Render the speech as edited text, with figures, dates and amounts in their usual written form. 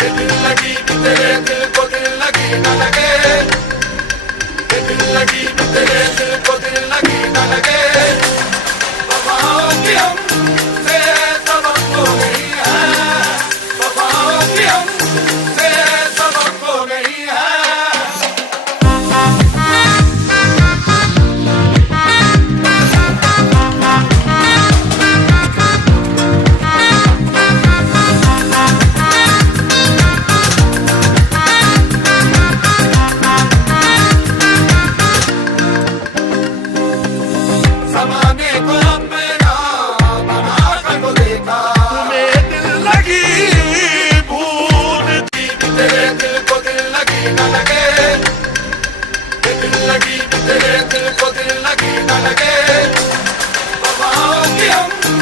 ये दिल लगी कि तेरे दिल को दिल लगी न लगे, ये दिल लगी कि तेरे दिल को दिल लगी न लगे। वफाओं की हमसे सबक खो गई है, वफाओं की हमसे सबक खो गई है। ज़माने को अपना बना कर तो देखा, तुम्हें दिल लगी भूल दी कि तेरे दिल को दिल लगी न लगे, ये दिल लगी कि तेरे दिल को दिल लगी न लगे। वफाओं की हम